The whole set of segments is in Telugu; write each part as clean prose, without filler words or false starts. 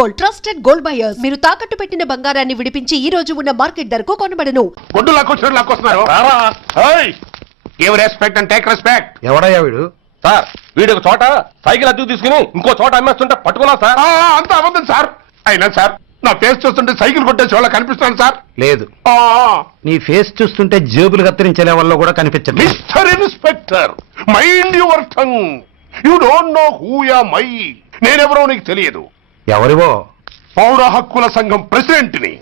Gold, trusted gold buyers. మీరు తాకట్టు పెట్టిన బంగారాన్ని విడిపించి ఈ రోజు ఉన్న మార్కెట్ ధరకు కొనబడను. గొడ్డు లాక్కొస్తున్నారు. Give respect and take respect. ఎవడయ్యా వీడు? సార్ వీడు ఒక చోట సైకిల్ అద్దెకు తీసుకుని ఇంకో చోట అమ్మేస్తుంటే పట్టుకున్నా సార్. అంత అబద్ధం సార్. అయినా సార్ నా ఫేస్ చూస్తుంటే సైకిల్ కొట్టేసి వాళ్ళ కనిపిస్తాను సార్. లేదు, నీ ఫేస్ చూస్తుంటే జేబులు కత్తిరించే లెవెల్లో కూడా కనిపించదు. Mister inspector, mind your tongue. You don't know who am I. నేనెవరో నీకు తెలియదు. ఎవరివో? పౌర హక్కుల సంఘం ప్రెసిడెంట్ ని.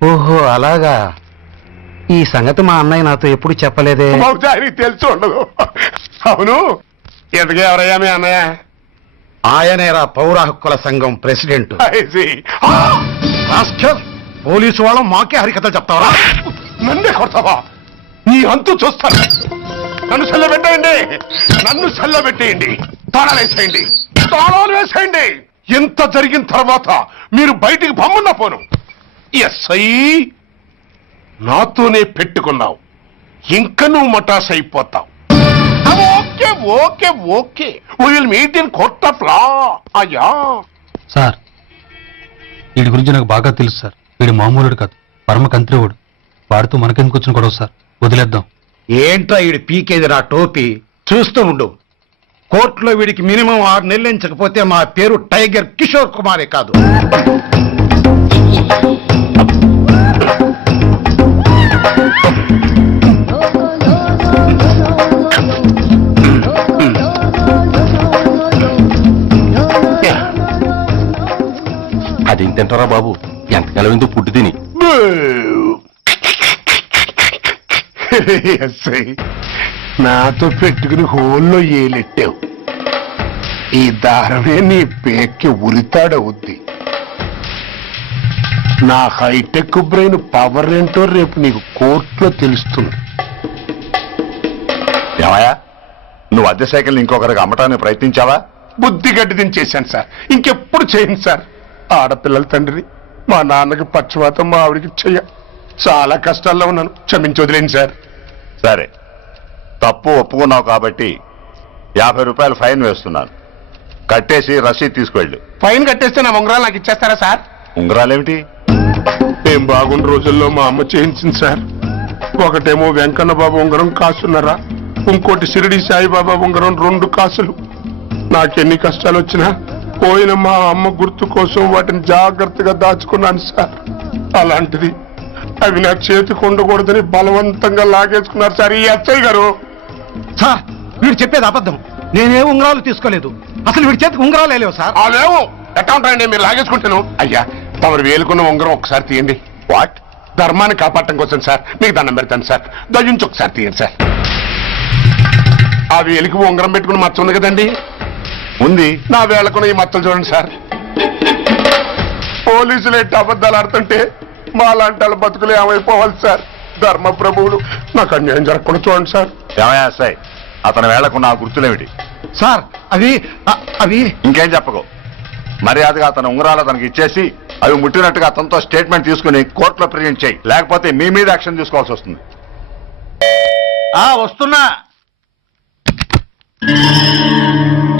ఓహో అలాగా. ఈ సంగతి మా అన్నయ్య నాతో ఎప్పుడు చెప్పలేదే. బహుశా ఆయనకి తెలిసి ఉండదు. అవును, ఎదుగు ఎవరయ్యా మీ అన్నయ్య? ఆయనేరా పౌర హక్కుల సంఘం ప్రెసిడెంట్. పోలీసు వాళ్ళం మాకే హరికథలు చెప్తావరా? నన్నే కొడతావా? నీ అంతు చూస్తాను. నన్ను సెల్లబెట్టేయండి, నన్ను సెల్లబెట్టేయండి. తాళాలు వేసేయండి, తాళాలు వేసేయండి. ఎంత జరిగిన తర్వాత మీరు బయటికి పంపన్నా పోను. ఎస్ఐ నాతోనే పెట్టుకున్నావు, ఇంకా నువ్వు మటాస్ అయిపోతావు. Okay okay okay, will meet in court of law. అయ్యా సార్, వీడి గురించి నాకు బాగా తెలుసు సార్. వీడు మామూలుడు కాదు, పరమ కంత్రివుడు. వాడితో మనకెందుకు వచ్చిన గొడవ సార్, వదిలేద్దాం. ఏంట్రా వీడి పీకేది నా టోపీ? చూస్తూ ఉండు. కోర్టులో వీడికి మినిమం 6 నెలలు ఎంచకపోతే మా పేరు టైగర్ కిషోర్ కుమారే కాదు. అది తింటారా బాబు? ఎంతకాలం ఎందుకు పుట్టి తిని. ఎస్ఐ నాతో పెట్టుకుని హోల్లో ఏలెట్టావు. ఈ దారమే నీ పేక్కి ఉరితాడవుద్ది. నా హైటెక్ బ్రెయిన్ పవర్ ఏంటో రేపు నీకు కోర్టులో తెలుస్తుంది. ఏమయ్యా, నువ్వు అద్దె సైకిల్ ఇంకొకరికి అమ్మటానికి ప్రయత్నించావా? బుద్ధి గడ్డి దించేశాను సార్, ఇంకెప్పుడు చేయను సార్. ఆడపిల్లల తండ్రి, మా నాన్నకి పక్షవాతం, మా ఆవిడికి చెయ్య. చాలా కష్టాల్లో ఉన్నాను, క్షమించి వదిలేండి సార్. సరే, తప్పు ఒప్పుకున్నావు కాబట్టి 50 రూపాయలు ఫైన్ వేస్తున్నాను. కట్టేసి రసీదు తీసుకువెళ్ళు. ఫైన్ కట్టేస్తే నా ఉంగరాలు నాకు ఇచ్చేస్తారా సార్? ఉంగరాలేమిటి? ఏం బాగుండి రోజుల్లో మా అమ్మ చేయించింది సార్. ఒకటేమో వెంకన్న బాబు ఉంగరం కాసున్నారా, ఇంకోటి షిరిడి సాయిబాబా ఉంగరం 2 కాసులు. నాకెన్ని కష్టాలు వచ్చినా పోయిన మా అమ్మ గుర్తు కోసం వాటిని జాగ్రత్తగా దాచుకున్నాను సార్. అలాంటిది అవి నా చేతికి ఉండకూడదని బలవంతంగా లాగేసుకున్నారు సార్ ఈ ఎస్ఐ గారు. సార్, వీడు చెప్పేది అబద్ధం. నేనే ఉంగరాలు తీసుకోలేదు. అసలు వీడి చేతికి ఉంగరాలు లేవు సార్. అదేమో ఎట్టా ఉంటాయండి, మీరు లాగేసుకుంటాను. అయ్యా, తమరు వేలుకున్న ఉంగరం ఒకసారి తీయండి. వాట్? ధర్మాన్ని కాపాడటం కోసం సార్, మీకు దండం పెడతాను సార్. దయ్యుంచి ఒకసారి తీయండి సార్. ఆ వేలికి ఉంగరం పెట్టుకుని మచ్చ ఉంది కదండి, ఉంది. నా వేళకున్న ఈ మచ్చలు చూడండి సార్. పోలీసులు ఎట్టి అబద్ధాలు ఆడుతుంటే మా లాంటి వాళ్ళ బతుకులు ఏమైపోవాలి సార్. ధర్మ ప్రభువులు, నాకు అన్యాయం జరగకుండా చూడండి సార్. ఏమయ్యా సాయి, అతని వేళకున్న ఆ గుర్తులేమిటి? సార్, అవి ఇంకేం చెప్పకు. మర్యాదగా అతని ఉంగరాలు అతనికి ఇచ్చేసి అవి ముట్టినట్టుగా అతనితో స్టేట్మెంట్ తీసుకుని కోర్టులో ప్రెజెంట్ చేయి. లేకపోతే మీ మీద యాక్షన్ తీసుకోవాల్సి వస్తుంది. వస్తున్నా.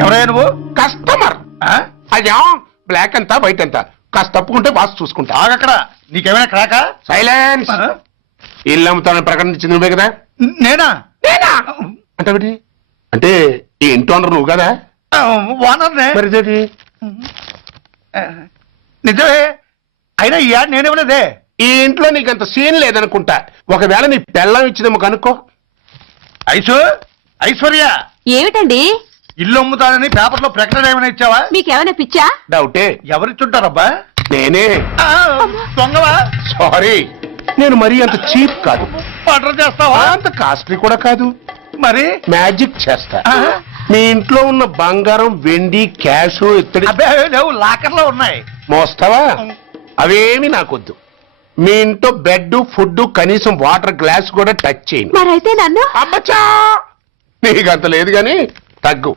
ఎవరయ్యా నువ్వు? కస్టమర్. అయ్యా, బ్లాక్ ఎంత వైట్ ఎంత కాస్త తప్పుకుంటే బాస్ చూసుకుంటా. ఆగక్కడ. నీకేమైనా క్రాకా? సైలెన్స్. ఇల్లు అమ్ముతానని ప్రకటించింది నువ్వే కదా? నేనా? అంటే అంటే ఈ ఇంటి ఓనర్ నువ్వు కదా? ఓనర్నే. మరి ఇదేంటి? నిజమే. అయినా ఈ యాడ్ నేనేమలేదే. ఈ ఇంట్లో నీకంత సీన్ లేదనుకుంటా. ఒకవేళ నీ పెళ్ళం ఇచ్చిందేమో కనుక్కో. ఐశ్వర్య, ఏమిటండి? ఇల్లు అమ్ముతానని పేపర్లో ప్రకటన ఏమైనా ఇచ్చావా? మీకేమైనా పిచ్చా? డౌటే. ఎవరిచ్చుంటారబ్బా? నేనే. దొంగవా? సారీ, నేను మరీ అంత చీప్ కాదు. మర్డర్ చేస్తావా? అంత కాస్ట్లీ కూడా కాదు. మరి మ్యాజిక్ చేస్తా. మీ ఇంట్లో ఉన్న బంగారం, వెండి, క్యాష్, ఇత్తడి లేవు, లాకర్లో ఉన్నాయి. మోస్తావా? అవేమి నాకొద్దు. మీ ఇంట్లో బెడ్, ఫుడ్, కనీసం వాటర్ గ్లాస్ కూడా టచ్ చేయను. మరైతే నన్ను అబ్బచ్చా, నీకంత లేదు గాని తగ్గు.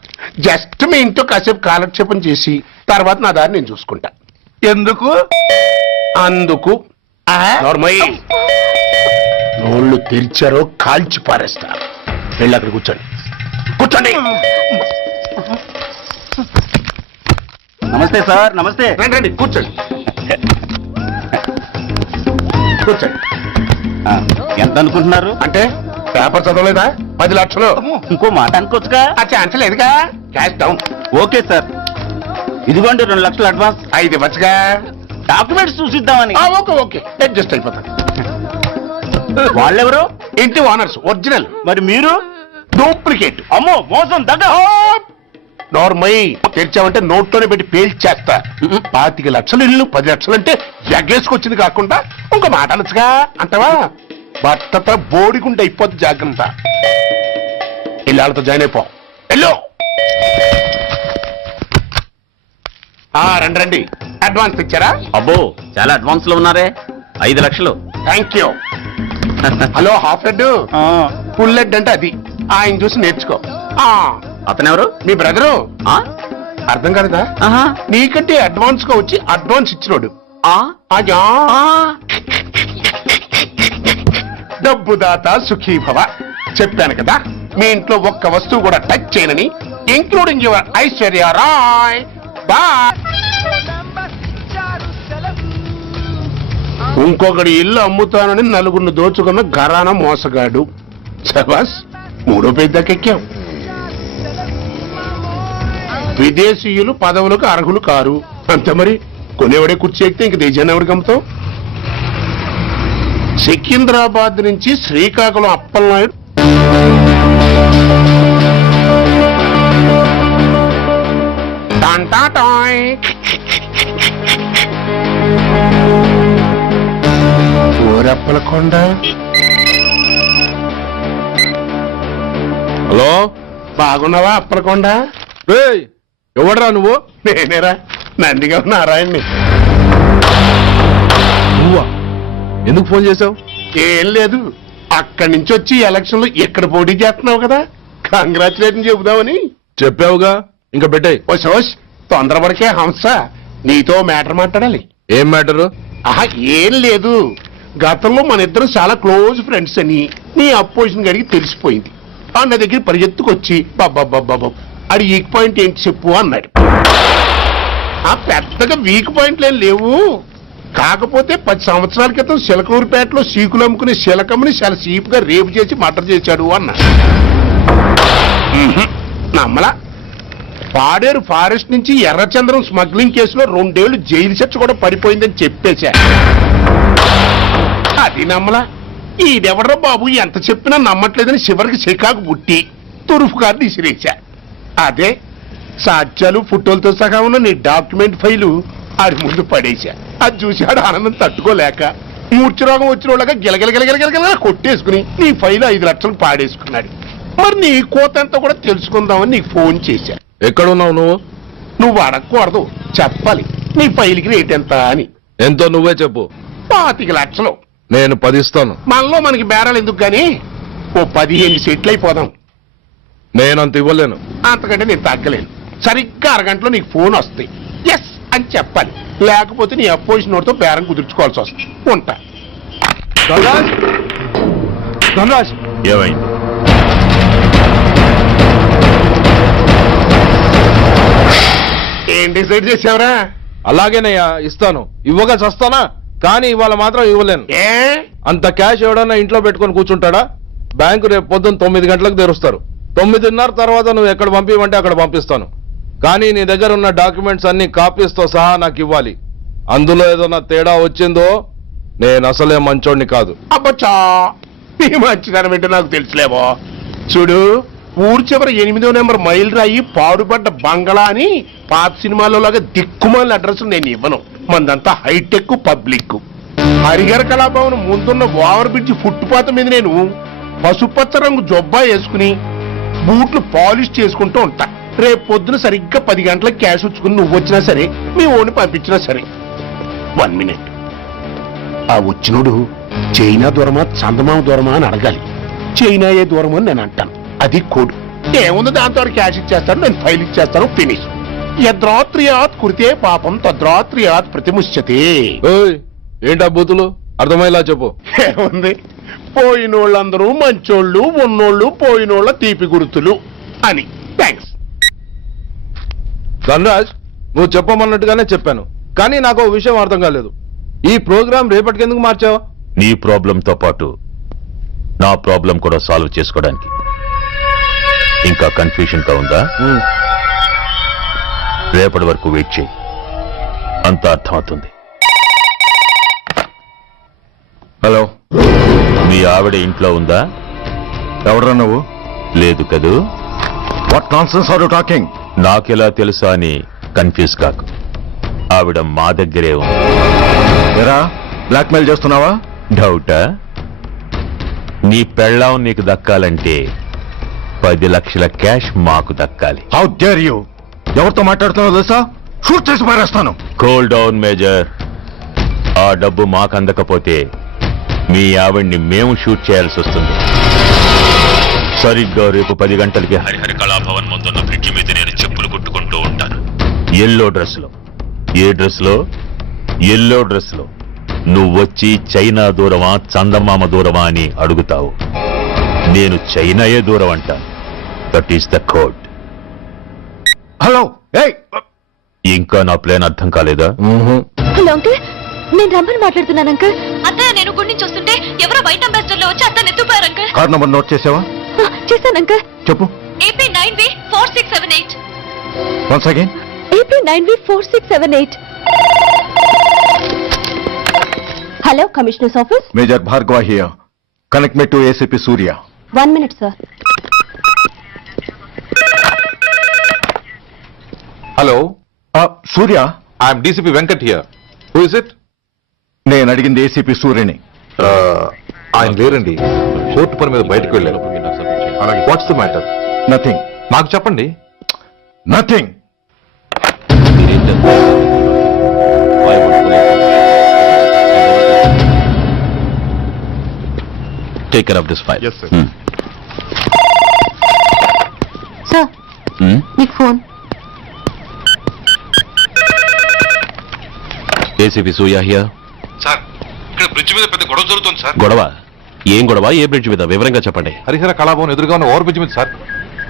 జస్ట్ మీ ఇంట్లో కాసేపు కాలక్షేపం చేసి తర్వాత నా దారి నేను చూసుకుంటా. ఎందుకు? అందుకు. నోర్మయ్య, నోళ్ళు తెరిచారో కాల్చి పారేస్తా. వెళ్ళి అక్కడ కూర్చోండి. కూర్చోండి. నమస్తే సార్. నమస్తే. రండి, కూర్చోండి. కూర్చోండి. ఎంత అనుకుంటున్నారు? అంటే పేపర్ చదవలేదా? 10 లక్షలు. ఇంకో మాట అనుకోవచ్చుగా. ఆ ఛాన్స్ లేదుగా. Cash down. ఓకే సార్, ఇదిగోండి 2 లక్షలు అడ్వాన్స్. 5 ఇవ్వచ్చుగా. డాక్యుమెంట్స్ చూసిద్దామని. ఓకే ఓకే, అడ్జస్ట్ అయిపోతాను. వాళ్ళెవరు? ఇంటి ఓనర్స్, ఒరిజినల్. మరి మీరు? డూప్లికేట్. అమ్మో మోసం దగ్గ. నార్మల్ తెరిచామంటే నోట్లోనే పెట్టి పేల్చేస్తా. 25 లక్షలు ఇల్లు, 10 లక్షలు అంటే జగ్గేసుకొచ్చింది కాకుండా ఇంకో మాట అనొచ్చుగా అంటావా? భర్తతో బోడిగుంటే అయిపోద్ది, జాగ్రత్త. ఇల్లాలతో జాయిన్ అయిపో. వెళ్ళు. రండి రండి. అడ్వాన్స్ ఇచ్చారా? అబ్బో చాలా అడ్వాన్స్ లో ఉన్నారే. 5 లక్షలు. Thank you. Hello half head, full head అంటే అది. ఆయన చూసి నేర్చుకో. అతనెవరు? మీ బ్రదరు. ఆ? అర్థం కాలేదా? ఆహా. నీకంటే అడ్వాన్స్ గా వచ్చి అడ్వాన్స్ ఇచ్చినోడు. ఆ? అయ్యా. ఆ. డబ్బు దాత సుఖీభవ. చెప్పాను కదా, మీ ఇంట్లో ఒక్క వస్తువు కూడా టచ్ చేయనని, including your Aishwarya Rai. Bye. ఇంకొకటి ఇల్లు అమ్ముతానని నలుగురిని దోచుకున్న ఘరానా మోసగాడు. శబాస్, 3వ పేజీ దాకా ఎక్కాం. విదేశీయులు పదవులకు అర్హులు కారు. అంతే మరి. కొనేవాడే కుర్చీ ఎక్కితే ఇంక దేశాన్ని ఎవరికి అమ్ముతావు? సికింద్రాబాద్ నుంచి శ్రీకాకుళం అప్పలనాయుడు టాంటాటాయ్. ఊరప్పలకొండ. హలో, బాగున్నావా అప్పలకొండ? ఎవడరా నువ్వు? నేనేరా, నందిగా నారాయణ్ని. నువ్వా? ఎందుకు ఫోన్ చేసావు? ఏం లేదు, అక్కడి నుంచి వచ్చి ఎలక్షన్ లో ఇక్కడ పోటీ చేస్తున్నావు కదా, కంగ్రాచులేషన్ చెబుదామని. చెప్పావుగా, ఇంకా పెట్టాయి. ఓ సోష్, తొందరపడికే హంస, నీతో మ్యాటర్ మాట్లాడాలి. ఏం మ్యాటరు? ఆహా, ఏం లేదు. గతంలో మన ఇద్దరు చాలా క్లోజ్ ఫ్రెండ్స్ అని నీ అపోజిషన్ గడికి తెలిసిపోయింది. నా దగ్గర పరిగెత్తుకొచ్చి బాబా అది వీక్ పాయింట్ ఏంటి చెప్పు అన్నాడు. పెద్దగా వీక్ పాయింట్లు ఏం లేవు, కాకపోతే 10 సంవత్సరాల క్రితం శిలకూరుపేటలో సీకులు అమ్ముకునే శిలకమ్మని చాలా సీపుగా రేపు చేసి మర్డర్ చేశాడు అన్నా. నమ్మలా. పాడేరు ఫారెస్ట్ నుంచి ఎర్రచంద్రం స్మగ్లింగ్ కేసులో 2 ఏళ్లు జైలు శిక్ష కూడా పడిపోయిందని చెప్పేశా. అది నమ్మలా. ఈడెవడ్రా బాబు ఎంత చెప్పినా నమ్మట్లేదని చివరికి చికాకు పుట్టి తురుపు కార్డు ఇసిరేశా. అదే సాక్ష్యాలు ఫోటోలతో సహా ఉన్న నీ డాక్యుమెంట్ ఫైలు ఆడి ముందు పడేశా. అది చూశాడు ఆనందం తట్టుకోలేక మూర్ఛరోగం వచ్చిన వాళ్ళగా గిలగిలగిలగిలగిలగిల కొట్టేసుకుని నీ ఫైలు 5 లక్షలు పాడేసుకున్నాడు. మరి నీ కోతంతా కూడా తెలుసుకుందామని నీకు ఫోన్ చేశా. ఎక్కడున్నావు నువ్వు? నువ్వు అడగకూడదు, చెప్పాలి. నీ ఫైల్కి రేట్ ఎంత అని. ఎంతో నువ్వే చెప్పు. 25 లక్షలు. నేను 10 ఇస్తాను. మనలో మనకి బేరాలు ఎందుకు గాని, ఓ 15 సెట్లు అయిపోదాం. నేనంత ఇవ్వలేను. అంతకంటే నేను తగ్గలేను. సరిగ్గా అరగంటలో నీకు ఫోన్ వస్తాయి. ఎస్ అని చెప్పాలి, లేకపోతే నీ అపోజిషన్ నోటితో బేరం కుదుర్చుకోవాల్సి వస్తుంది. ఉంటా. ధనరాజ్, ఏమైంది? ఏం డిసైడ్ చేసావురా? అలాగేనయ్యా, ఇస్తాను. ఇవ్వగా చస్తానా, కానీ ఇవాళ మాత్రం ఇవ్వలేను. ఏ అంత క్యాష్ ఎవడన్నా ఇంట్లో పెట్టుకొని కూర్చుంటాడా? బ్యాంకు రేపు పొద్దున్న 9 గంటలకు తెరుస్తారు. 9:30 తర్వాత నువ్వు ఎక్కడ పంపివంటే అక్కడ పంపిస్తాను. కానీ నీ దగ్గర ఉన్న డాక్యుమెంట్స్ అన్ని కాపీస్తో సహా నాకు ఇవ్వాలి. అందులో ఏదన్నా తేడా వచ్చిందో నేను అసలే మంచోడిని కాదు. అబ్బచ్చా, నీ మంచిదనం ఏంటో నాకు తెలుసులేవో. చూడు, ఊరు చివరి 8వ నెంబర్ మైల్ రాయి పాడుపడ్డ బంగళా అని పాత సినిమాలో లాగా దిక్కుమాల అడ్రస్ నేను ఇవ్వను. మందంతా హైటెక్ పబ్లిక్. హరిహర కళాభవన్ ముందున్న ఓవర్ బ్రిడ్జ్ ఫుట్పాత్ మీద నేను పసుపచ్చ రంగు జొబ్బా వేసుకుని బూట్లు పాలిష్ చేసుకుంటూ ఉంటా. రేపు పొద్దున సరిగ్గా 10 గంటలకు క్యాష్ వచ్చుకుని నువ్వు వచ్చినా సరే, మీ ఓని పంపించినా సరే. 1 మినిట్. ఆ వచ్చినోడు చైనా దూరమా చందమామ దూరమా అని అడగాలి. చైనాయే దూరం అని నేను అంటాను. అది కోడ్. ఏముంది, దాంతో క్యాష్ ఇచ్చేస్తాను, నేను ఫైల్ ఇచ్చేస్తాను, ఫినిష్. యద్రాత్రియాత్ కురితే పాపం తద్రాత్రియాత్ ప్రతిముష్యతే. ఏంటా బూతులు? అర్థమయ్యేలా చెప్పు. ఏముంది, పోయినోళ్ళందరూ మంచోళ్ళు, ఉన్నోళ్ళు పోయినోళ్ళ తీపి గుర్తులు అని. థ్యాంక్స్. ధనరాజ్, నువ్వు చెప్పమన్నట్టుగానే చెప్పాను, కానీ నాకు ఓ విషయం అర్థం కాలేదు, ఈ ప్రోగ్రామ్ రేపటికి ఎందుకు మార్చావు? నీ ప్రాబ్లంతో పాటు నా ప్రాబ్లం కూడా సాల్వ్ చేసుకోవడానికి. ఇంకా కన్ఫ్యూజన్ గా ఉందా? రేపటి వరకు వెయిట్ చేయి, అంతా అర్థమవుతుంది. హలో, మీ ఆవిడ ఇంట్లో ఉందా? ఎవడ్రా నువ్వు? లేదు కదూ? What nonsense are you talking? నాకెలా తెలుసా అని కన్ఫ్యూజ్ కాకు, ఆవిడ మా దగ్గరే ఉంది. ఎరా, బ్లాక్మెయిల్ చేస్తున్నావా? డౌటా? నీ పెళ్ళాం నీకు దక్కాలంటే 10 లక్షల క్యాష్ మాకు దక్కాలి. How dare you! ఎవరితో మాట్లాడుతున్నావు తెలుసా? షూట్ చేసి పారేస్తాను. Cool down major. ఆ డబ్బు మాకు అందకపోతే మీ ఆవిడ్ని మేము షూట్ చేయాల్సి వస్తుంది. సరిగ్గా రేపు 10 గంటలకి హరిహర కళాభవన్ ముందున్న బ్రిడ్జి మీద నేను చెప్పులు కుట్టుకుంటూ ఉంటాను. ఎల్లో డ్రెస్ లో. ఏ డ్రెస్ లో? ఎల్లో డ్రెస్ లో. నువ్వొచ్చి చైనా దూరమా చందమామ దూరమా అని అడుగుతావు. నేను చైనాయే దూరం అంటాను. That is the code. Hello, ఏయ్! ఇంకా నా ప్లాన్ అర్థం కాలేదా? హలో అంకుల్, నేను రమ్మని మాట్లాడుతున్నాను అంకుల్. అత్తయ్య నేను గుడి నుంచి వస్తుంటే ఎవరో వైట్ అంబాసిడర్ లో వచ్చి అత్తని ఎత్తుపోయారు అంకుల్. కార్ నంబర్ నోట్ చేసావా? చేశాను అంకుల్. చెప్పు. AP 9V4678. Once again. AP 9V4678. Hello, commissioners office. Major Bhargava here. Connect me to ACP Surya. 1 minute sir. Hello, Surya, I'm DCP Venkat here. Who is it? నేను అడిగింది ఏసీపీ సూర్యని. ఆయన లేరండి, కోర్టు పని మీద బయటకు వెళ్ళారు. What's the matter? నథింగ్. నాకు చెప్పండి. Nothing. Take care of this file. Sir, మీకు phone. ACP Surya here. Sir, ఇక్కడ బ్రిడ్జ్ మీద పెద్ద గొడవ జరుగుతుంది సార్. గొడవ? ఏం గొడవ? ఏ బ్రిడ్జ్ మీద? వివరంగా చెప్పండి. హరిహర కళాభవన్ ఎదురుగా ఉన్న ఓవర్ బ్రిడ్జ్ మీద సార్.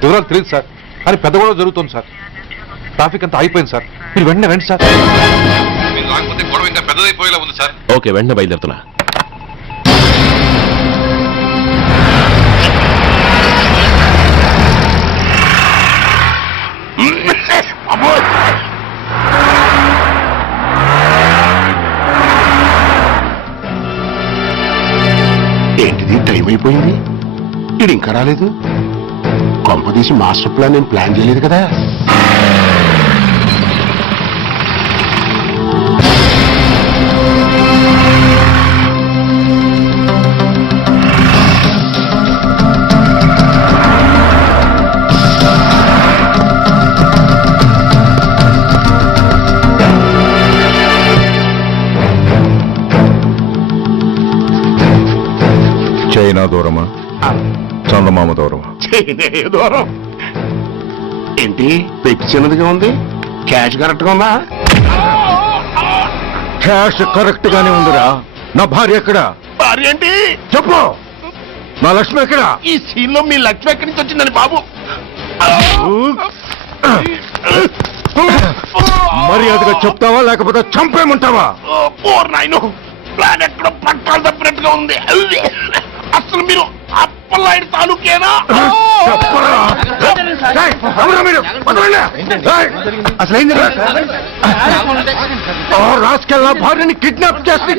వివరాలు తెలియదు సార్, కానీ పెద్ద గొడవ జరుగుతుంది సార్. ట్రాఫిక్ అంతా అయిపోయింది సార్. మీరు వెంటనే రండి సార్. మీరు రాకపోతే గొడవ ఇంకా పెద్దదైపోయేలా ఉంది సార్. ఓకే, వెంటనే బయలుదేరుతున్నా. ఏంటిది, టైం అయిపోయింది, ఇది ఇంకా రాలేదు. కొంపదీసి మాస్టర్ ప్లాన్ నేను ప్లాన్ చేయలేదు కదా. చైనా దూరమా చందమామ దూరమా? దూరం ఏంటి, పెట్టి చిన్నదిగా ఉంది, క్యాష్ కరెక్ట్ గా ఉందా? క్యాష్ కరెక్ట్ గానే ఉందిరా. నా భార్య ఎక్కడ? భార్య ఏంటి చెప్పు. నా లక్ష్మి ఎక్కడ? ఈ సీన్ లో మీ లక్ష్మి ఎక్కడి నుంచి వచ్చిందని బాబు? మర్యాదగా చెప్తావా లేకపోతే చంపేమంటావా? నాయను, ప్లాన్ ఎక్కడో పట్టాలు తప్పినట్టుగా ఉంది. అసలు మీరు అప్పలాంటి తాలూకేనా? అసలు రాసుకెళ్ళ భార్యని కిడ్నాప్ చేసి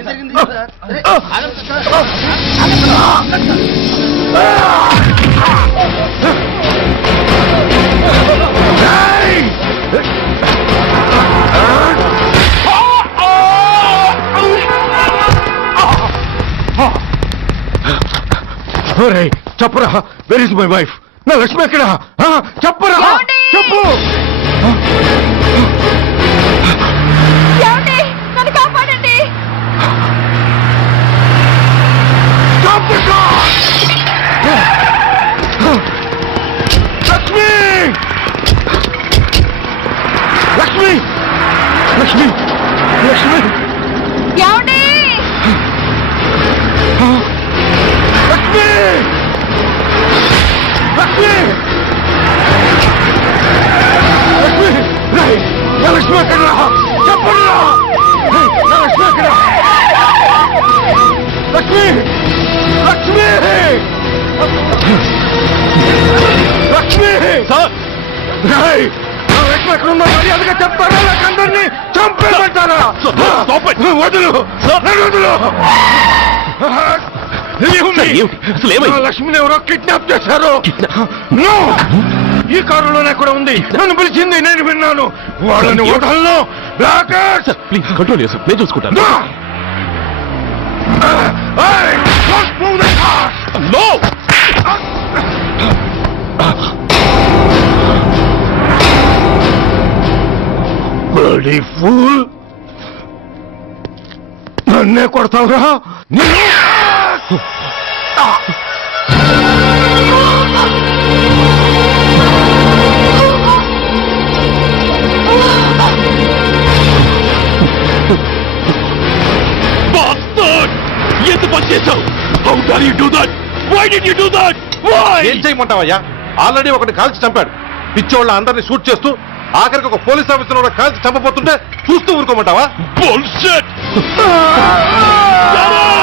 చెప్పరా, వెర్ ఇస్ మై వైఫ్? నా లక్ష్మి ఎక్కడ? చెప్పరా, చెప్పు. నన్ను కాపాడండి. లక్ష్మి, లక్ష్మి, లక్ష్మి, లక్ష్మి, ఏమండి? లక్ష్మి, లక్ష్మి, లక్ష్మి, ఎక్కడున్నా మర్యాదగా చెప్తారా లేక అందరినీ చంపేమంటారా? వదులు వదులు. లక్ష్మిని ఎవరో కిడ్నాప్ చేశారు. ఈ కారులోనే కూడా ఉంది. నన్ను పిలిచింది, నేను విన్నాను. వాళ్ళని వదలను. ప్లీజ్ కంట్రోల్ చేసు, నేను చూసుకుంటాను. ఫూల్, నన్నే కొడతావురా? ఎంత పని చేశావు? How dare you do that? Why did you do that? Why? ఏం చేయమంటావయ్యా? ఆల్రెడీ ఒకటి కాల్చి చంపాడు. పిచ్చోళ్ళ అందరినీ షూట్ చేస్తూ ఆఖరికి ఒక పోలీస్ ఆఫీసర్ కూడా కాల్చి చంపబోతుంటే చూస్తూ ఊరుకోమంటావా? Bullshit! Daddy!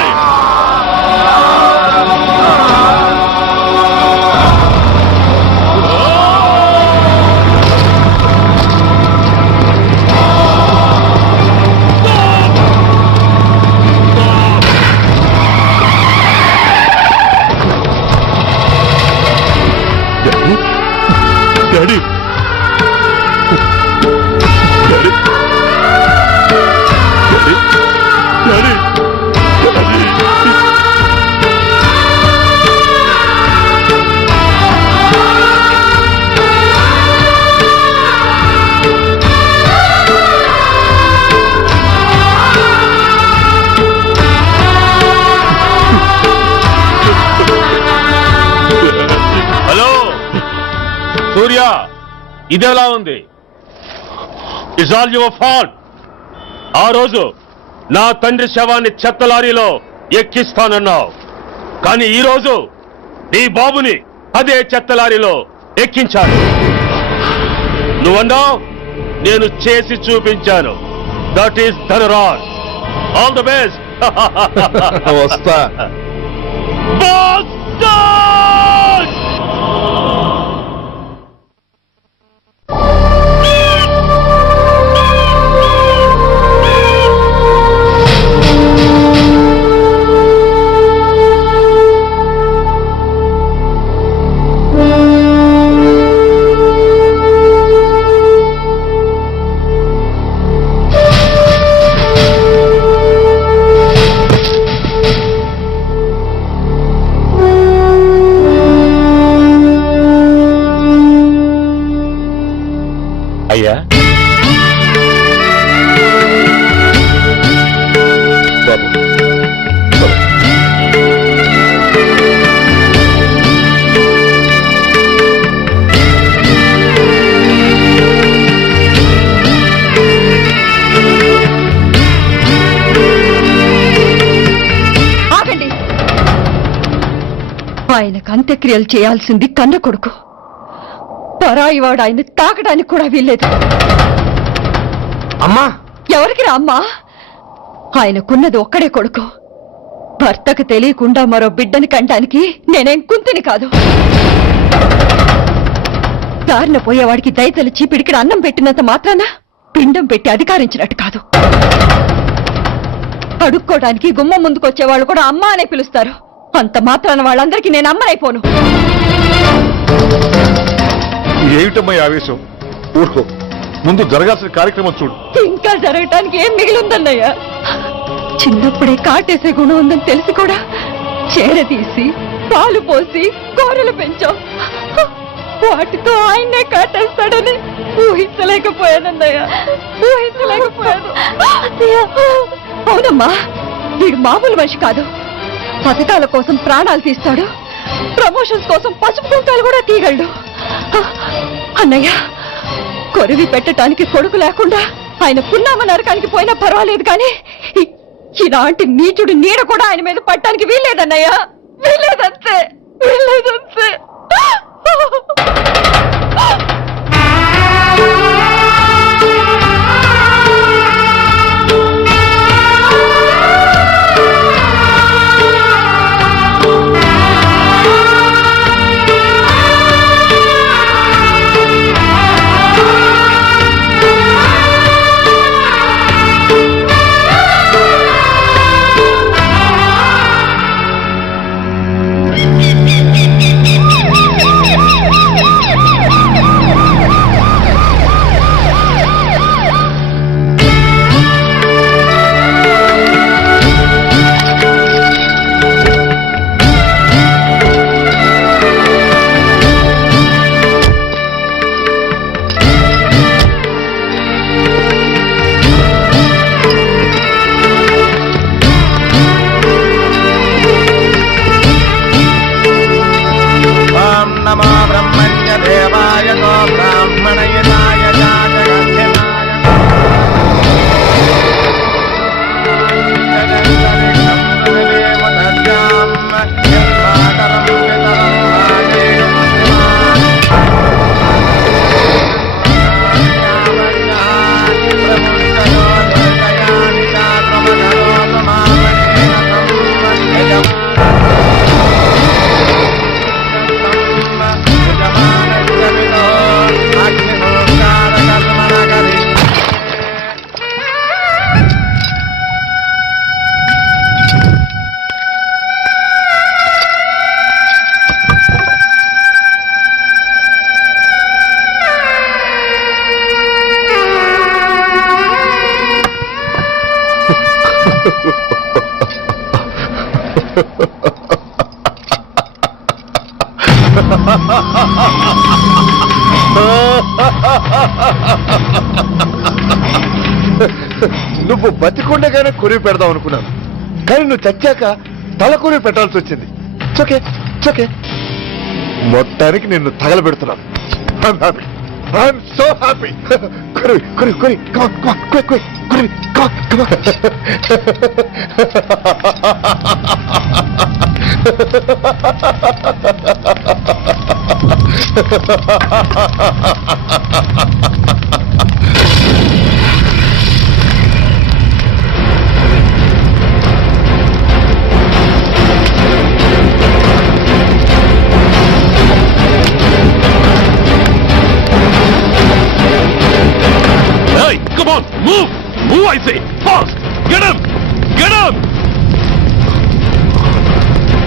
Daddy! Daddy! Daddy! Hello Surya, ఇదెలా ఉంది? It's all your fault. ఆ రోజు నా తండ్రి శవాన్ని చెత్త లారీలో ఎక్కిస్తానన్నావు, కానీ ఈ రోజు నీ బాబుని అదే చెత్త లారీలో ఎక్కించాను. నువ్వన్నావు, నేను చేసి చూపించాను. That is Dhanraj. All the best. వస్తా. అయ్యా, ఆగండి. ఆయనకు అంత్యక్రియలు చేయాల్సింది కన్న కొడుకు. పరాయివాడు ఆయన తాకడానికి కూడా వీల్లేదు. అమ్మా, ఎవరికి రా అమ్మా? ఆయనకున్నది ఒక్కడే కొడుకు. భర్తకు తెలియకుండా మరో బిడ్డని కంటానికి నేనేం కుంతిని కాదు. దారిన పోయేవాడికి దయతలిచి పిడికిడ అన్నం పెట్టినంత మాత్రాన పిండం పెట్టి అధికారించినట్టు కాదు. అడుక్కోవడానికి గుమ్మం ముందుకొచ్చేవాళ్ళు కూడా అమ్మ అనే పిలుస్తారు. అంత మాత్రాన వాళ్ళందరికీ నేను అమ్మనైపోను. ఏమిటమ్మా ఆవేశం? ఊరుకో, ముందు జరగాల్సిన కార్యక్రమం చూడు. ఇంకా జరగటానికి ఏం మిగిలిందన్నయ్యా? చిన్నప్పుడే కాటేసే గుణం ఉందని తెలిసి కూడా చేరదీసి పాలు పోసి కూరలు పెంచాం. వాటితో ఆయన్నే కాటేస్తాడని ఊహించలేకపోయానన్నయ్య, ఊహించలేకపోయాను. అవునమ్మా, వీడు మామూలు మనిషి కాదు. పథకాల కోసం ప్రాణాలు తీస్తాడు, ప్రమోషన్స్ కోసం పసుపు కుంకాలు కూడా తీయగలడు. అన్నయ్య, కొరివి పెట్టడానికి కొడుకు లేకుండా ఆయన పున్నామ నరకానికి పోయినా పర్వాలేదు, కానీ ఇలాంటి నీచుడు నీడ కూడా ఆయన మీద పట్టడానికి వీల్లేదన్నయ్య, వీల్లేదంతే, వీల్లేదంతే. నువ్వు బతికుండగానే కొరివి పెడదాం అనుకున్నాను, కానీ నువ్వు చచ్చాక తల కొరివి పెట్టాల్సి వచ్చింది. చోకే చోకే మొత్తానికి నిన్ను తగలబెడుతున్నాను. I'm so happy. కొరివి కొరివి కొరివి కొరివి కొరివి Come on, move! Move, I say! Fast! Get him! Get him!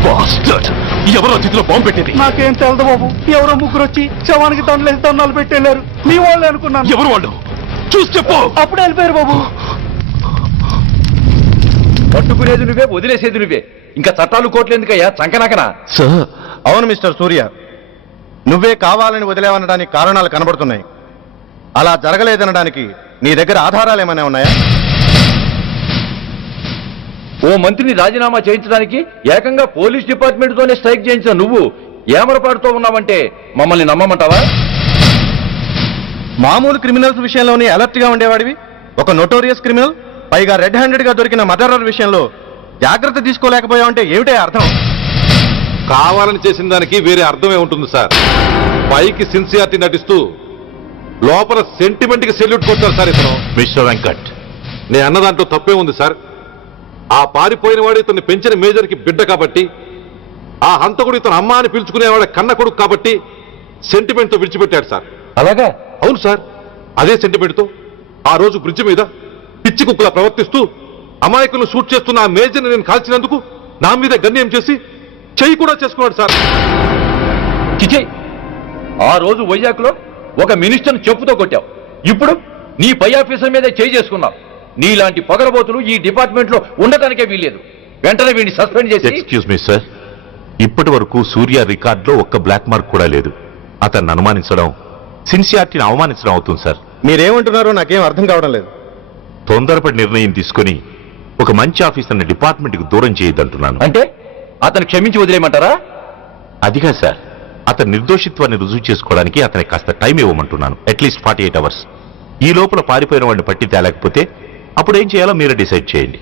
Bastard! ఎవరో చేతిలో బాంబు పెట్టేది? నాకేం తెలదు బాబు. ఎవరో ముగ్గురు వచ్చి శవానికి దండలేసి దండాలు పెట్టేళ్ళారు. మీ వాళ్ళే అనుకున్నాను. ఎవరు వాళ్ళు? చూసి చెప్పు. అప్పుడే వెళ్ళిపోయారు బాబు. పట్టుకునేది నువ్వే, వదిలేసేది నువ్వే. ఇంకా చట్టాలు కోట్లు ఎందుకయ్యా చంకనాకనా? సార్, అవును మిస్టర్ సూర్య, నువ్వే కావాలని వదిలేవనడానికి కారణాలు కనబడుతున్నాయి. అలా జరగలేదనడానికి నీ దగ్గర ఆధారాలు ఏమైనా ఉన్నాయా? ఓ మంత్రిని రాజీనామా చేయించడానికి ఏకంగా పోలీస్ డిపార్ట్మెంట్ తోనే స్ట్రైక్ చేయించిన నువ్వు ఏమరపాటుతో ఉన్నావంటే మమ్మల్ని నమ్మమంటావా? మామూలు క్రిమినల్స్ విషయంలోనే అలర్ట్ గా ఉండేవాడివి, ఒక నోటోరియస్ క్రిమినల్, పైగా రెడ్ హ్యాండెడ్ గా దొరికిన మర్డరర్ విషయంలో జాగ్రత్త తీసుకోలేకపోయావంటే ఏమిటే అర్థం? కావాలని చేసిన దానికి వేరే అర్థమే ఉంటుంది సార్. పైకి సిన్సియారిటీ నటిస్తూ లోపల సెంటిమెంట్ కి సెల్యూట్ కొట్టారు సార్ ఇతను. మిస్టర్ వెంకట్, నేను అన్న దాంట్లో తప్పే ఉంది సార్. ఆ పారిపోయిన వాడు ఇతన్ని పెంచిన మేజర్ కి బిడ్డ కాబట్టి, ఆ హంతకుడు ఇతను అమ్మ అని పిలుచుకునేవాడు కన్న కొడుకు కాబట్టి సెంటిమెంట్ తో విడిచిపెట్టాడు సార్. అలాగా? అవును సార్, అదే సెంటిమెంట్ తో ఆ రోజు బ్రిడ్జ్ మీద పిచ్చి కుక్కలా ప్రవర్తిస్తూ అమాయకులను షూట్ చేస్తున్న ఆ మేజర్ని నేను కాల్చినందుకు నా మీద గన్యం చేసి చెయ్యి కూడా చేసుకున్నాడు సార్. చిచే, ఆ రోజు వైజాగ్లో ఒక మినిస్టర్ని చెప్పుతో కొట్టావు, ఇప్పుడు నీ పై ఆఫీసర్ మీదే చేయి చేసుకున్నావు. నీలాంటి పొగరబోతులు ఈ డిపార్ట్మెంట్ లో ఉండటానికే వీల్లేదు. వెంటనే వీడిని సస్పెండ్ చేసి. ఎక్స్క్యూజ్ మీ సార్, ఇప్పటి వరకు సూర్య రికార్డులో ఒక్క బ్లాక్ మార్క్ కూడా లేదు. అతన్ని అనుమానించడం సిన్సియారిటీని అవమానించడం అవుతుంది సార్. మీరేమంటున్నారో నాకేం అర్థం కావడం లేదు. తొందరపడి నిర్ణయం తీసుకుని ఒక మంచి ఆఫీసర్ని డిపార్ట్మెంట్కి దూరం చేయొద్దంటున్నాను. అంటే అతను క్షమించి వదిలేయమంటారా? అదిగా సార్, అతని నిర్దోషిత్వాన్ని రుజువు చేసుకోవడానికి అతనికి కాస్త టైం ఇవ్వమంటున్నాను. At least 48 hours. ఈ లోపల పారిపోయిన వాడిని పట్టి తేలేకపోతే అప్పుడు ఏం చేయాలో మీరే డిసైడ్ చేయండి.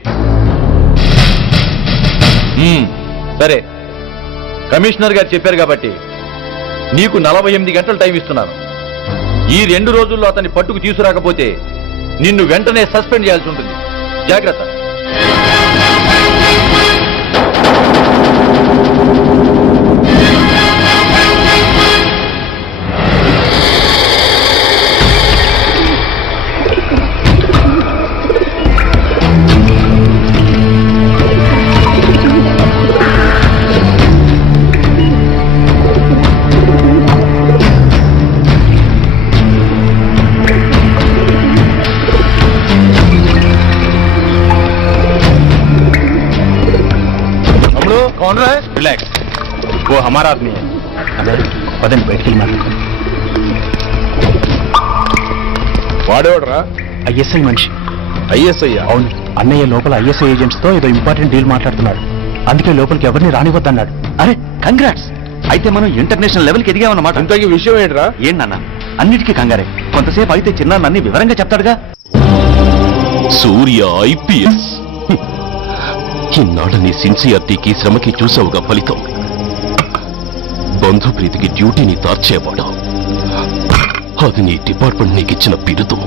సరే, కమిషనర్ గారు చెప్పారు కాబట్టి నీకు 48 గంటలు టైం ఇస్తున్నాను. ఈ 2 రోజుల్లో అతన్ని పట్టుకు తీసుకురాకపోతే నిన్ను వెంటనే సస్పెండ్ చేయాల్సి ఉంటుంది. జాగ్రత్త. कौन रहा है? रिलैक्स, वो हमारा आदमी है. अबे पदन बैठ के मार. వాడేవాడరా? ఐఎస్ఐ మనిషి. ఐఎస్ఐ? అవును, అన్నయ్య లోపల ఐఎస్ఐ ఏజెంట్స్ తో ఏదో ఇంపార్టెంట్ డీల్ మాట్లాడుతున్నాడు. అందుకే లోపలికి ఎవరిని రానివద్దన్నాడు. అరే కంగ్రాట్స్, అయితే మనం ఇంటర్నేషనల్ లెవెల్కి ఎదిగామన్నమాట. ఇంతకీ విషయం ఏంట్రా? ఏంటన్నా అన్నిటికీ కంగారే, కొంతసేపు అయితే చిన్న అన్ని వివరంగా చెప్తాడుగా. సూర్య ఐపీఎస్, ఇన్నాళ్ళ నీ సిన్సియారిటీకి శ్రమకి చూసావుగా ఫలితం. బంధుప్రీతికి డ్యూటీని తార్చేవాడు, అది నీ డిపార్ట్మెంట్ నీకిచ్చిన బిరుదు.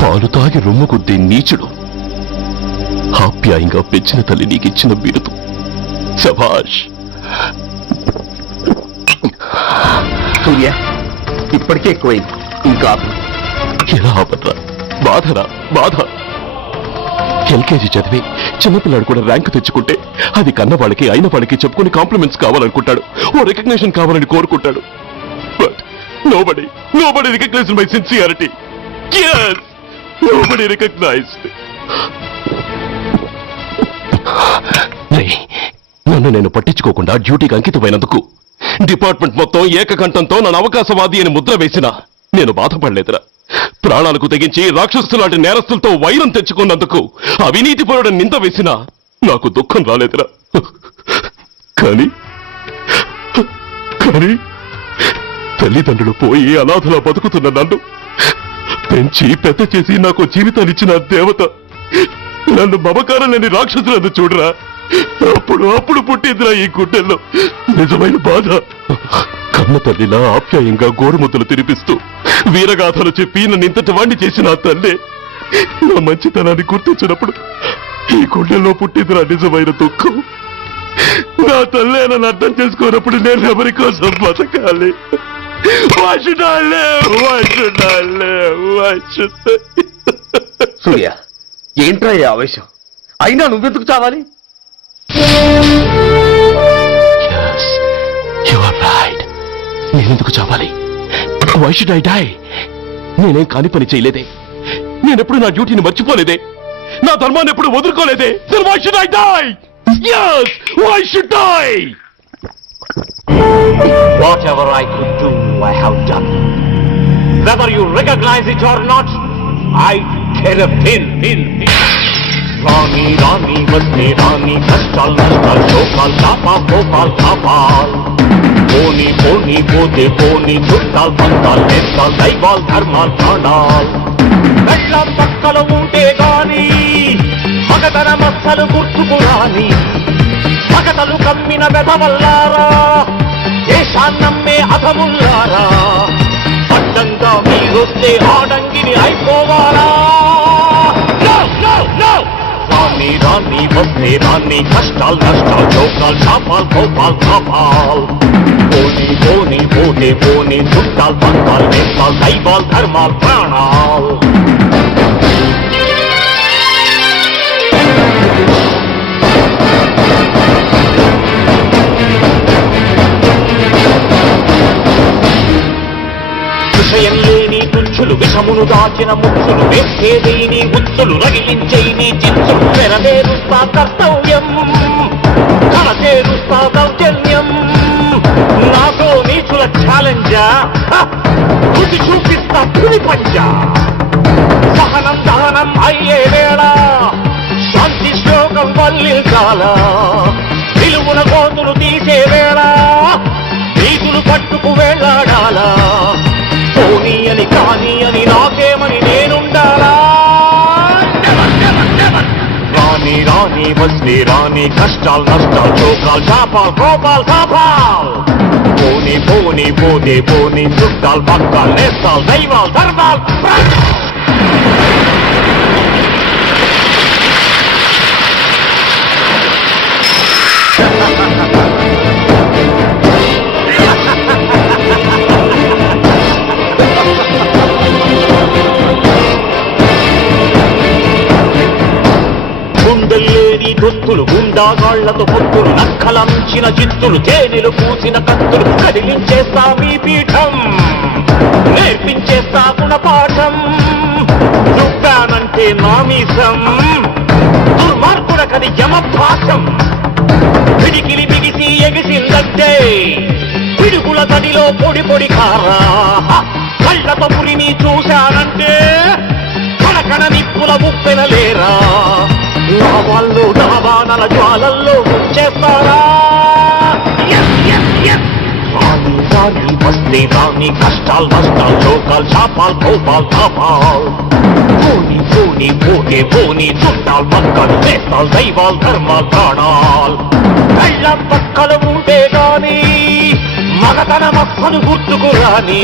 పాలు తాగి రొమ్ము కొద్ది నీచుడు, ఆప్యాయంగా పెంచిన తల్లి నీకిచ్చిన బిరుదు. శభాష్. సూర్య ఇప్పటికే ఎక్కువైంది, ఇంకా ఎలా ఆపద్రా? బాధరా బాధ. ఎల్కేజీ చదివి చిన్నపిల్లాడు కూడా ర్యాంకు తెచ్చుకుంటే అది కన్న వాళ్ళకి అయిన వాళ్ళకి చెప్పుకుని కాంప్లిమెంట్స్ కావాలనుకుంటాడు, ఓ రికగ్నిషన్ కావాలని కోరుకుంటాడు. But nobody recognized my sincerity. Yes, nobody recognized. నన్ను నేను పట్టించుకోకుండా డ్యూటీకి అంకితమైనందుకు డిపార్ట్మెంట్ మొత్తం ఏకకంఠంతో నన్ను అవకాశవాది అని ముద్ర వేసినా నేను బాధపడలేదురా. ప్రాణాలకు తెగించి రాక్షసు లాంటి నేరస్తులతో వైరం తెచ్చుకున్నందుకు అవినీతి పరుడని నింద వేసినా నాకు దుఃఖం రాలేదురా. కానీ తల్లిదండ్రులు పోయి అనాథలా బతుకుతున్న నన్ను పెంచి పెద్ద చేసి నాకు జీవితాన్నిచ్చిన దేవత నన్ను మమకారం లేని రాక్షసులను చూడరా. అప్పుడు పుట్టిందిరా ఈ గుడ్డెల్లో నిజమైన బాధ. కన్న తల్లిలా ఆప్యాయంగా గోరుముద్దలు తినిపిస్తూ వీరగాథలు చెప్పి నన్ను ఇంతటి వాణ్ణి చేసిన ఆ తల్లే నా మంచితనాన్ని గుర్తించినప్పుడు ఈ గుడ్డెల్లో పుట్టిందిరా నిజమైన దుఃఖం. నా తల్లే నన్ను అర్థం చేసుకోనప్పుడు నేను ఎవరి కోసం బతకాలి? సూర్య, ఏంట్రా ఈ ఆవేశం? అయినా నువ్వెందుకు చావాలి? నేనెందుకు చావాలి? Why should I die? నేనేం కాని పని చేయలేదే, నేనెప్పుడు నా డ్యూటీని మర్చిపోలేదే, నా ధర్మాన్ని ఎప్పుడు వదులుకోలేదే. Then why should I die? Yes, why should I? Whatever I could do, I have done. Whether you recognize it or not, I care a pin. రాణి వస్తే రాణి కష్టాలు నష్టాలు శోకాలు కోపాలు పోని పోతే పోని చుట్టాలు పంతాలు నేస్తాలు దైవాలు ధర్మాలు ప్రాణాలు పెళ్ళం పక్కలు ఉంటే గాని మగతన మచ్చలు గుర్తుకురాని మగతలు కమ్మిన వెధవల్లారా, దేశాన్నమ్మే అధముల్లారా, అడ్డంగా మీరొస్తే ఆడంగిని అయిపోవాలా? రాణి వస్తే రాణి కష్టాలు నష్టాలు శోకాలు కోపాలు పోని పోతే పోని చుట్టాలు పంతాలు నేస్తాలు దైవాలు ధర్మాలు ప్రాణాలు. విషయం లేని తుచ్చులు విషమును దాచిన ముచ్చులు వేసేదేని ఉచ్చులు రగిలించేని చిచ్చులు నెరవేరుస్తా కర్తవ్యం కలచేరుస్తా దౌర్జన్యం నాతో నీచుల ఛాలెంజా రుచి చూపిస్తా పులి పంజా సహనం దహనం అయ్యే వేళ శాంతి శ్లోకం వల్లించాల నిలువున కోతులు తీసే వేళ నీతులు పట్టుకు వేళ్లాడాలా పోనీ అని కానీ అని నాకేమని నేనుండాలా? రాణి వస్తే రాణి కష్టాలు నష్టాలు శోకాలు కోపాలు పోని పోతే పోని చుట్టాలు పక్కాలు నేస్తాలు దైవాలు ధర్మాలు గుండెల్లేని దొత్తులు గుండాగాళ్లతో పొత్తులు నక్కలంచిన చిత్తులు తేనెలు పూసిన కత్తులు కదిలించేస్తా మీ పీఠం నేర్పించేస్తా గుణపాఠం దుబ్బానంటే నామీసం దుర్మార్గుడకది యమభాసం పిడికిలి బిగిసి ఎగిసిందంటే పిడుగుల తడిలో పొడి కారా కళ్ళతో పులిని చూశానంటే కనకన నిప్పుల ఉప్పెనలేరా నా వాళ్ళు దావానల జ్వాలల్లో చేస్తారా? రాణి వస్తే రాణి కష్టాలు నష్టాలు శోకాలు కోపాలు పోని పోతే పోని చుట్టాలు పక్కలు వేస్తాలు దైవాలు ధర్మాలు ప్రాణాలు కళ్ళ పక్కలు ఉంటే గాని మగతన మక్కలు గుర్తుకు రాని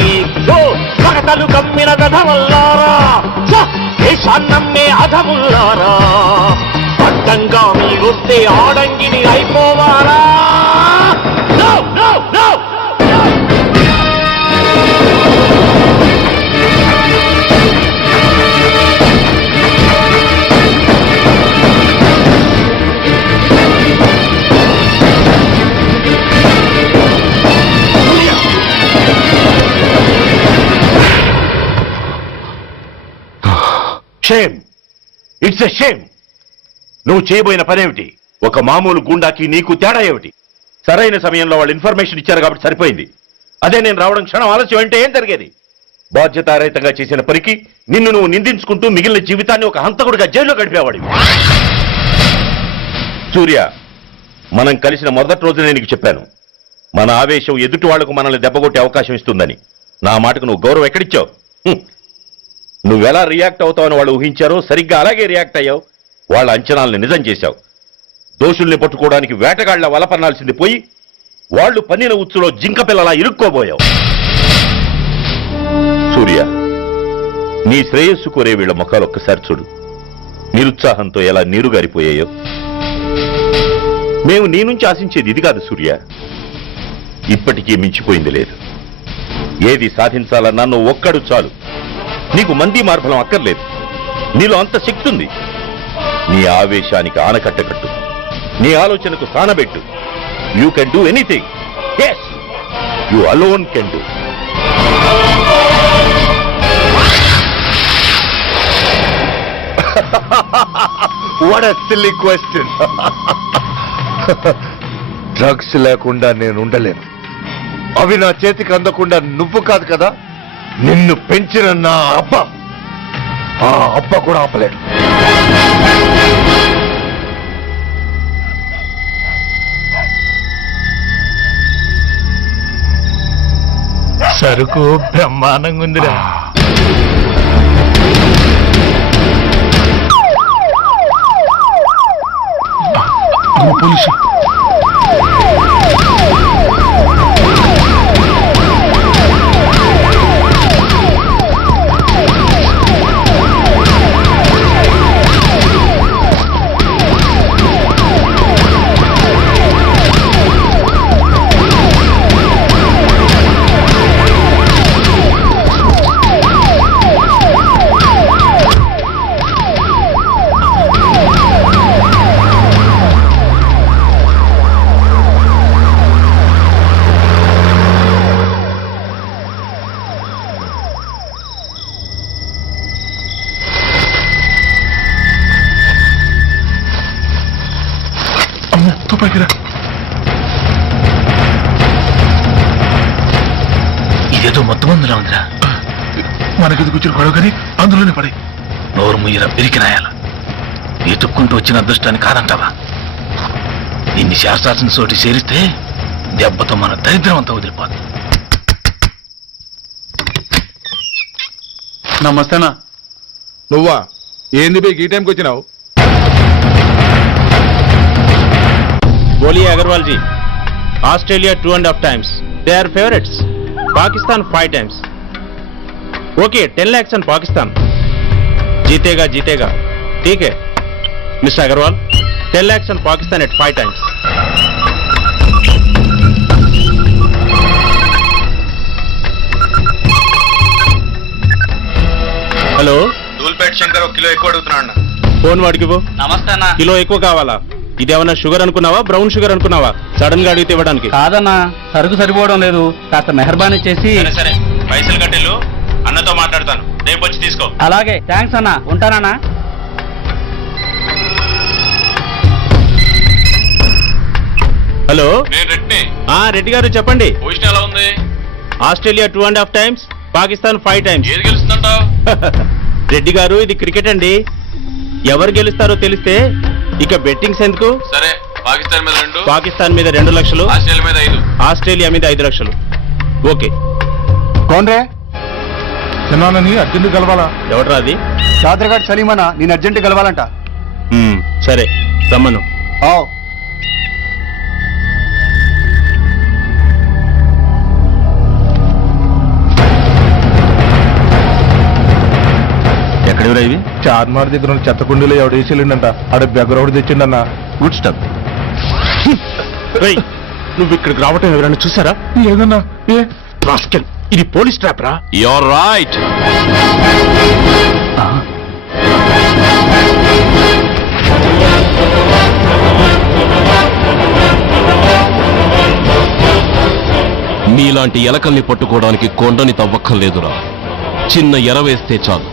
మగతలు కమ్మిన వెధవల్లారా, దేశాన్నమ్మే అధముల్లారా, అడ్డంగా మీరొస్తే ఆడంగిని అయిపోవాలా? Shame, it's a shame. నువ్వు చేయబోయిన పనేమిటి? ఒక మామూలు గుండాకి నీకు తేడా ఏమిటి? సరైన సమయంలో వాళ్ళు ఇన్ఫర్మేషన్ ఇచ్చారు కాబట్టి సరిపోయింది. అదే నేను రావడం క్షణం ఆలస్యం అంటే ఏం జరిగేది? బాధ్యతారహితంగా చేసిన పనికి నిన్ను నువ్వు నిందించుకుంటూ మిగిలిన జీవితాన్ని ఒక హంతకుడిగా జైల్లో గడిపేవాడివి. సూర్య, మనం కలిసిన మొదటి రోజు నేను నీకు చెప్పాను, మన ఆవేశం ఎదుటి వాళ్లకు మనల్ని దెబ్బగొట్టే అవకాశం ఇస్తుందని. నా మాటకు నువ్వు గౌరవం ఎక్కడిచ్చావు? నువ్వెలా రియాక్ట్ అవుతావని వాళ్ళు ఊహించారో సరిగ్గా అలాగే రియాక్ట్ అయ్యావు. వాళ్ళ అంచనాలను నిజం చేశావు. దోషుల్ని పట్టుకోవడానికి వేటగాళ్ల వలపన్నాల్సింది పోయి వాళ్ళు పన్నిన ఉచ్చులో జింక పిల్లలా ఇరుక్కోబోయావు. సూర్య, నీ శ్రేయస్సు కోరే వీళ్ల ముఖాలు ఒక్కసారి చూడు. నిరుత్సాహంతో ఎలా నీరుగారిపోయాయో. మేము నీ నుంచి ఆశించేది ఇది కాదు సూర్య. ఇప్పటికీ మించిపోయింది లేదు. ఏది సాధించాలన్నా నువ్వు ఒక్కడు చాలు. నీకు మంది మార్బలం అక్కర్లేదు. నీలో అంత శక్తి ఉంది. నీ ఆవేశానికి ఆనకట్ట కట్టు, నీ ఆలోచనకు సానబెట్టు. You can do anything. Yes, you alone can do. What a silly question. Drugs లేకుండా నేను ఉండలేను. అవి నా చేతికి అందకుండా నువ్వు కాదు కదా, నిన్ను పెంచిన నా అబ్బ, ఆ అబ్బ కూడా ఆపలేడు. సరుకు బ్రహ్మాండంగా ఉందిరా. పోలీసు ఇదేదో మొత్తం అందులో ఉందిరా. మనకి కూర్చుని గొడవ కానీ అందులోనే పడి నోరు ముయ్యరా పిరికినాయాల. ఎత్తుక్కుంటూ వచ్చిన అదృష్టాన్ని కాదంటావా? ఇన్ని శాస్త్రాసిన చోటి చేరిస్తే దెబ్బతో మన దరిద్రం అంతా వదిలిపోదు. నమస్తేనా. నువ్వా? ఏంది బే ఈ టైంకి వచ్చినావు? बोलिए Agarwal ji. Australia 2.5 times. They are favorites. Pakistan 5 times. Okay, 10 lakhs on Pakistan. जीतेगा जीतेगा. ठीक है mister Agarwal. 10 lakhs on Pakistan at 5 times. Hello, Dhoolpet Shankar ఒక కిలో ఎక్కువ అడుగుతున్నాడు. ఫోన్ వాడికి పో. నమస్తే అన్న. కిలో ఎక్కువ కావాలా? ఇదేమన్నా షుగర్ అనుకున్నావా, బ్రౌన్ షుగర్ అనుకున్నావా? సడన్ గా అడిగితే ఇవ్వడానికి కాదన్నా, సరుకు సరిపోవడం లేదు. కాస్త మెహర్బానీ చేసి. సరే, పైసలు కట్టెళ్ళు. అన్నతో మాట్లాడతాను, రేపు వచ్చి తీసుకో. అలాగే, థ్యాంక్స్ అన్న. ఉంటానన్నా. హలో, నేను రెడ్డిని. రెడ్డి గారు చెప్పండి. పొజిషన్ ఎలా ఉంది? Australia 2.5 times, Pakistan 5 times. ఏది గెలుస్తుంటావు? రెడ్డి గారు, ఇది క్రికెట్ అండి. ఎవరు గెలుస్తారో తెలిస్తే ఇక బెట్టింగ్స్ ఎందుకు? సరే, పాకిస్తాన్ మీద 2, పాకిస్తాన్ మీద 2 లక్షలు, ఆస్ట్రేలియా మీద 5. ఆస్ట్రేలియా మీద 5 లక్షలు. ఓకే. కోన్రే? చిన్నానని అర్జెంట్ కలవాలా? ఎవట్రా అది? చాదరగాడు సలీమనా, నేను అర్జెంట్ కలవాలంట. సరే, రమ్మను. ఎక్కడెవరా ఇవి? చార్మార్ దగ్గర ఉన్న చెత్త కుండీలో ఎవడు వేసేళ్ళంట. ఆడ బెగ్గరౌడ్ తెచ్చిండన్నా. Good stuff. నువ్వు ఇక్కడికి రావటం ఎవరైనా చూసారా? లేదన్నా. ఏ రాస్కెల్, ఇది పోలీస్ ట్రాప్ రా. You're right. మీలాంటి ఎలకల్ని పట్టుకోవడానికి కొండని తవ్వక్కర్లేదురా. చిన్న ఎర వేస్తే చాలు.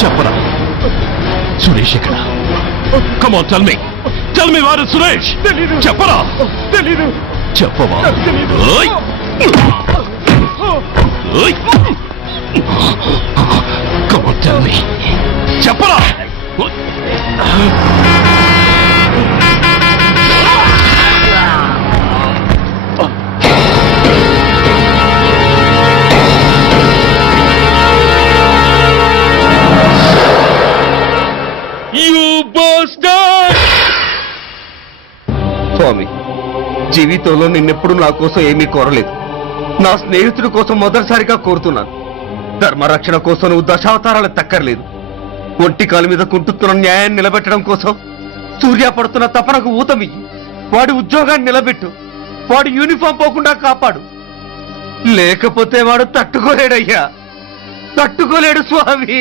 చెప్పరా సురేష్ ఎక్కడ? Come on, tell me. Tell me where is Suresh? చెప్పరా? చెప్పవా? ఓయ్! ఓయ్! Come on, tell me. చెప్పరా? స్వామి, జీవితంలో నిన్నెప్పుడు నా కోసం ఏమీ కోరలేదు. నా స్నేహితుడి కోసం మొదటిసారిగా కోరుతున్నాను. ధర్మరక్షణ కోసం నువ్వు దశావతారాలు తక్కర్లేదు. ఒంటి కాలు మీద కుంటుతున్న న్యాయాన్ని నిలబెట్టడం కోసం సూర్య పడుతున్న తపనకు ఊతమియ్యి. వాడి ఉద్యోగాన్ని నిలబెట్టు. వాడి యూనిఫామ్ పోకుండా కాపాడు. లేకపోతే వాడు తట్టుకోలేడయ్యా, తట్టుకోలేడు స్వామి.